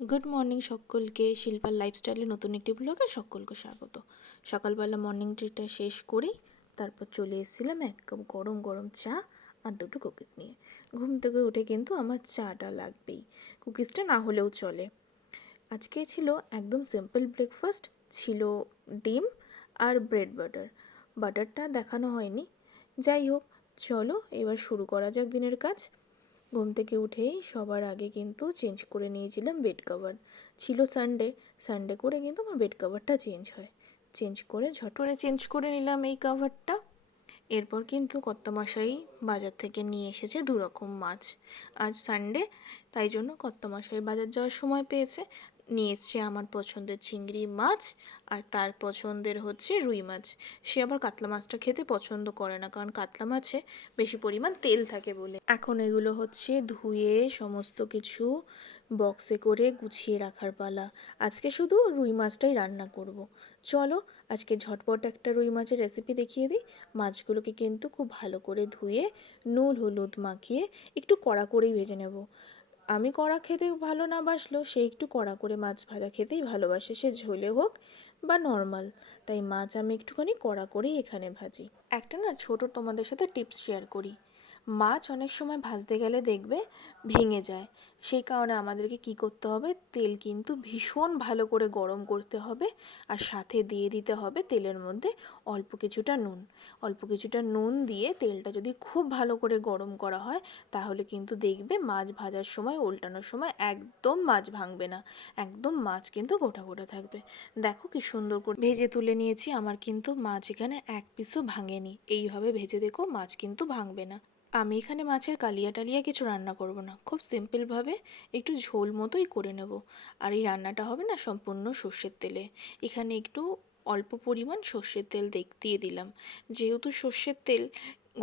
Good morning সকলকে। শিল্পার লাইফস্টাইলে নতুন একটি ব্লগে সকলকে স্বাগত। সকালবেলা মর্নিং টিটা শেষ করেই তারপর চলে এসেছিলাম এক কাপ গরম গরম চা আর দুটো কুকিজ নিয়ে। ঘুম থেকে উঠে কিন্তু আমার চাটা লাগবেই, কুকিজটা না হলেও চলে। আজকে ছিল একদম সিম্পল ব্রেকফাস্ট, ছিল ডিম আর ব্রেড বাটার। বাটারটা দেখানো হয়নি, যাই হোক চলো এবার শুরু করা যাক দিনের কাজ। ঘুম থেকে উঠেই সবার আগে কিন্তু চেঞ্জ করে নিয়েছিলাম বেড কভার। ছিল সানডে, সানডে করে কিন্তু আমার বেড কভারটা চেঞ্জ হয়। চেঞ্জ করে ঝট করে চেঞ্জ করে নিলাম এই কভারটা। এরপর কিন্তু কর্তামশাই বাজার থেকে নিয়ে এসেছে দুরকম মাছ। আজ সানডে, তাই জন্য কর্তামশাই বাজার যাওয়ার সময় পেয়েছে, নিয়ে এসছে আমার পছন্দের চিংড়ি মাছ আর তার পছন্দের হচ্ছে রুই মাছ। সে আবার কাতলা মাছটা খেতে পছন্দ করে না, কারণ কাতলা মাছে বেশি পরিমাণ তেল থাকে বলে। এখন এগুলো হচ্ছে ধুয়ে সমস্ত কিছু বক্সে করে গুছিয়ে রাখার পালা। আজকে শুধু রুই মাছটাই রান্না করব। চলো আজকে ঝটপট একটা রুই মাছের রেসিপি দেখিয়ে দিই। মাছগুলোকে কিন্তু খুব ভালো করে ধুয়ে নুন হলুদ মাখিয়ে একটু কড়া করেই ভেজে নেব। আমি কড়া খেতে ভালো না বাসলেও সে একটু কড়া করে মাছ ভাজা খেতেই ভালোবাসে, সে ঝোলে হোক বা নর্মাল। তাই মাছ আমি একটুখানি কড়া করেই এখানে ভাজি। একটা না ছোট তোমাদের সাথে টিপস শেয়ার করি। মাছ অনেক সময় ভাজতে গেলে দেখবে ভেঙে যায়, সেই কারণে আমাদেরকে কি করতে হবে, তেল কিন্তু ভীষণ ভালো করে গরম করতে হবে আর সাথে দিয়ে দিতে হবে তেলের মধ্যে অল্প কিছুটা নুন। অল্প কিছুটা নুন দিয়ে তেলটা যদি খুব ভালো করে গরম করা হয় তাহলে কিন্তু দেখবে মাছ ভাজার সময় উল্টানোর সময় একদম মাছ ভাঙবে না, একদম মাছ কিন্তু গোটা গোটা থাকবে। দেখো কি সুন্দর করে ভেজে তুলে নিয়েছি, আমার কিন্তু মাছ এখানে এক পিসও ভাঙেনি। এইভাবে ভেজে দেখো মাছ কিন্তু ভাঙবে না। আমি এখানে মাছের কালিয়া টালিয়া কিছু রান্না করব না, খুব সিম্পলভাবে একটু ঝোল মতোই করে নেব। আর এই রান্নাটা হবে না সম্পূর্ণ সর্ষের তেলে। এখানে একটু অল্প পরিমাণ সর্ষের তেল দিয়ে দিলাম, যেহেতু সর্ষের তেল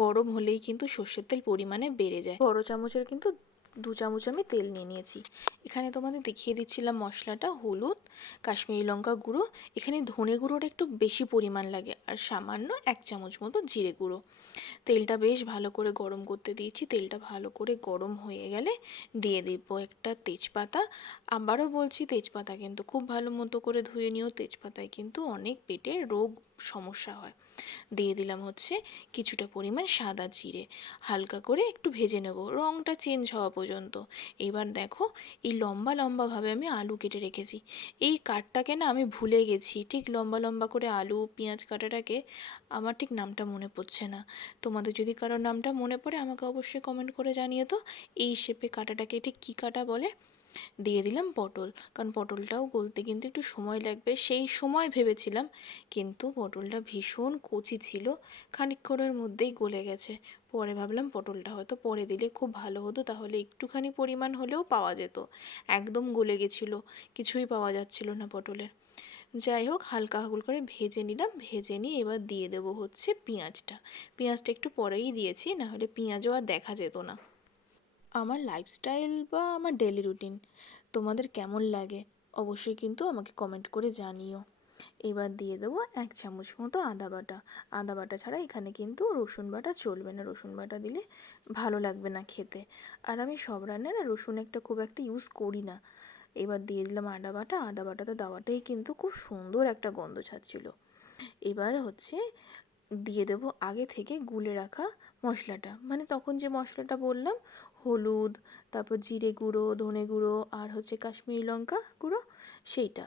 গরম হলেই কিন্তু সর্ষের তেল পরিমাণে বেড়ে যায়। বড় চামচের কিন্তু 2 চামচ আমি তেল নিয়ে নিয়েছি। এখানে তোমাদের দেখিয়ে দিচ্ছিলাম মশলাটা: হলুদ, কাশ্মীরি লঙ্কা গুঁড়ো, এখানে ধনে গুঁড়োটা একটু বেশি পরিমাণ লাগে, আর সামান্য 1 চামচ মতো জিরে গুঁড়ো। তেলটা বেশ ভালো করে গরম করতে দিয়েছি। তেলটা ভালো করে গরম হয়ে গেলে দিয়ে দিব একটা তেজপাতা। আবারও বলছি, তেজপাতা কিন্তু খুব ভালো মতো করে ধুয়ে নিও, তেজপাতায় কিন্তু অনেক পেটের রোগ সমস্যা হয়। দিয়ে দিলাম হচ্ছে কিছুটা পরিমাণ সাদা জিরে, হালকা করে একটু ভেজে নেব রঙটা চেঞ্জ হওয়া পর্যন্ত। এবার দেখো এই লম্বা লম্বাভাবে আমি আলু কেটে রেখেছি। এই কাটটাকে না আমি ভুলে গেছি, ঠিক লম্বা লম্বা করে আলু পেঁয়াজ কাটাটাকে আমার ঠিক নামটা মনে পড়ছে না। তোমাদের যদি কারোর নামটা মনে পড়ে আমাকে অবশ্যই কমেন্ট করে জানিয়ে তো এই শেপে কাটাটাকে ঠিক কী কাটা বলে। দিয়ে দিলাম পটল, কারণ পটলটাও গলতে কিন্তু একটু সময় লাগবে, সেই সময় ভেবেছিলাম, কিন্তু পটলটা ভীষণ কচি ছিল, খানিকক্ষণের মধ্যেই গলে গেছে। পরে ভাবলাম পটলটা হয়তো পরে দিলে খুব ভালো হতো, তাহলে একটুখানি পরিমাণ হলেও পাওয়া যেত। একদম গলে গেছিলো, কিছুই পাওয়া যাচ্ছিল না পটলের। যাই হোক হালকা হালকা করে ভেজে নিলাম, ভেজে নিয়ে এবার দিয়ে দেবো হচ্ছে পেঁয়াজটা। পেঁয়াজটা একটু পরেই দিয়েছি, নাহলে পেঁয়াজও আর দেখা যেত না। আমার লাইফস্টাইল বা আমার ডেলি রুটিন তোমাদের কেমন লাগে অবশ্যই কিন্তু আমাকে কমেন্ট করে জানিও। এবার দিয়ে দেবো 1 চামচ মতো আদা বাটা। আদা বাটা ছাড়া এখানে কিন্তু রসুন বাটা চলবে না, রসুন বাটা দিলে ভালো লাগবে না খেতে। আর আমি সব রান্নায় না রসুন খুব একটা ইউজ করি না। এবার দিয়ে দিলাম আদা বাটা। আদা বাটাতে দেওয়াটাই কিন্তু খুব সুন্দর একটা গন্ধ ছাড়ছিল। এবার হচ্ছে দিয়ে দেবো আগে থেকে গুলে রাখা মশলাটা, মানে তখন যে মশলাটা বললাম, হলুদ, তারপর জিরে গুঁড়ো, ধনে গুঁড়ো আর হচ্ছে কাশ্মীরি লঙ্কা গুঁড়ো, সেইটা।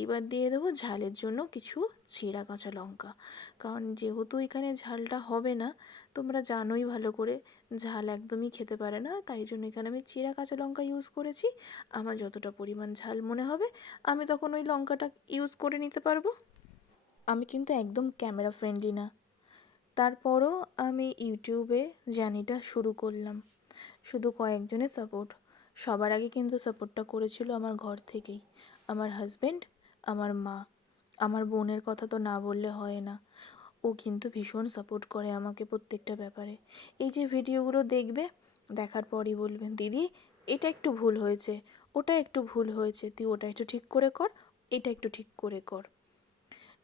এবার দিয়ে দেবো ঝালের জন্য কিছু ছেঁড়া কাঁচা লঙ্কা, কারণ যেহেতু এখানে ঝালটা হবে না, তোমরা জানোই ভালো করে ঝাল একদমই খেতে পারে না, তাই জন্য এখানে আমি ছেঁড়া কাঁচা লঙ্কা ইউজ করেছি। আমার যতটা পরিমাণ ঝাল মনে হবে আমি তখন ওই লঙ্কাটা ইউজ করে নিতে পারবো। আমি কিন্তু একদম ক্যামেরা ফ্রেন্ডলি না, তারপরও আমি ইউটিউবে জার্নিটা শুরু করলাম শুধু কয়েকজনের সাপোর্ট। সবার আগে কিন্তু সাপোর্টটা করেছিল আমার ঘর থেকেই, আমার হাজব্যান্ড, আমার মা। আমার বোনের কথা তো না বললে হয় না, ও কিন্তু ভীষণ সাপোর্ট করে আমাকে প্রত্যেকটা ব্যাপারে। এই যে ভিডিওগুলো দেখবে, দেখার পরই বলবেন দিদি এটা একটু ভুল হয়েছে, ওটা একটু ভুল হয়েছে, তুই ওটা একটু ঠিক করে কর, এটা একটু ঠিক করে কর।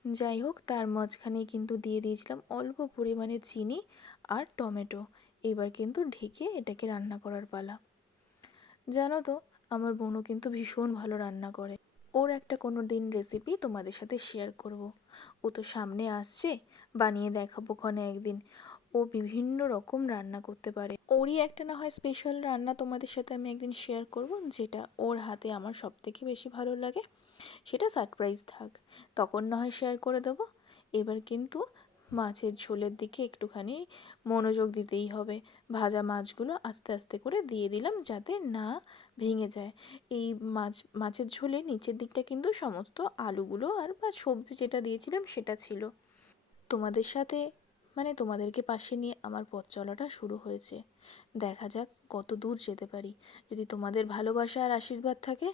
যাই হোক তার মাঝখানেই কিন্তু দিয়ে দিয়েছিলাম অল্প পরিমাণে চিনি আর টমেটো। এবার কিন্তু ঢেকে এটাকে রান্না করার পালা। জানো তো আমার বোনও কিন্তু ভীষণ ভালো রান্না করে। ওর একটা কোনো দিন রেসিপি তোমাদের সাথে শেয়ার করব। ও তো সামনে আসছে, বানিয়ে দেখাবো ক্ষণে একদিন। ও বিভিন্ন রকম রান্না করতে পারে। ওরই একটা না হয় স্পেশাল রান্না তোমাদের সাথে আমি একদিন শেয়ার করব, যেটা ওর হাতে আমার সবথেকে বেশি ভালো লাগে। সেটা সারপ্রাইজ থাক, তখন না হয় শেয়ার করে দেবো। এবার কিন্তু মাছের ঝোলের দিকে একটুখানি মনোযোগ দিতেই হবে। ভাজা মাছগুলো আস্তে আস্তে করে দিয়ে দিলাম যাতে না ভেঙে যায়। এই মাছের ঝোলে নিচের দিকটা কিন্তু সমস্ত আলুগুলো আর বা সবজি যেটা দিয়েছিলাম সেটা ছিল। তোমাদের সাথে মানে তোমাদেরকে পাশে নিয়ে আমার পথ চলাটা শুরু হয়েছে। দেখা যাক কত দূর যেতে পারি। যদি তোমাদের ভালোবাসা আর আশীর্বাদ থাকে,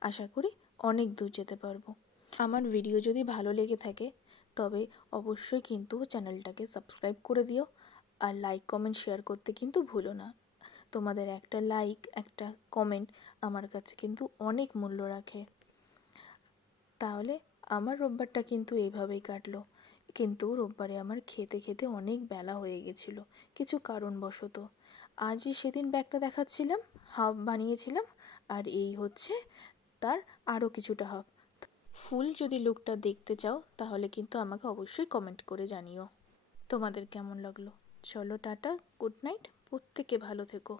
আশা করি অনেক দূর যেতে পারবো। আমার ভিডিও যদি ভালো লেগে থাকে তবে অবশ্যই কিন্তু চ্যানেলটাকে সাবস্ক্রাইব করে দিও। আর লাইক কমেন্ট শেয়ার করতে কিন্তু ভুলো না। তোমাদের একটা লাইক একটা কমেন্ট আমার কাছে কিন্তু অনেক মূল্য রাখে। তাহলে আমার রোববারটা কিন্তু এইভাবেই কাটলো। কিন্তু রোববারে আমার খেতে খেতে অনেক বেলা হয়ে গেছিলো কিছু কারণবশত। আজই সেদিন ব্যাগটা দেখাচ্ছিলাম, হাফ বানিয়েছিলাম, আর এই হচ্ছে তার আরও কিছুটা হাফ। ফুল যদি লুকটা দেখতে চাও তাহলে কিন্তু আমাকে অবশ্যই কমেন্ট করে জানিও তোমাদের কেমন লাগলো। চলো টাটা, গুড নাইট, প্রত্যেকে ভালো থেকো।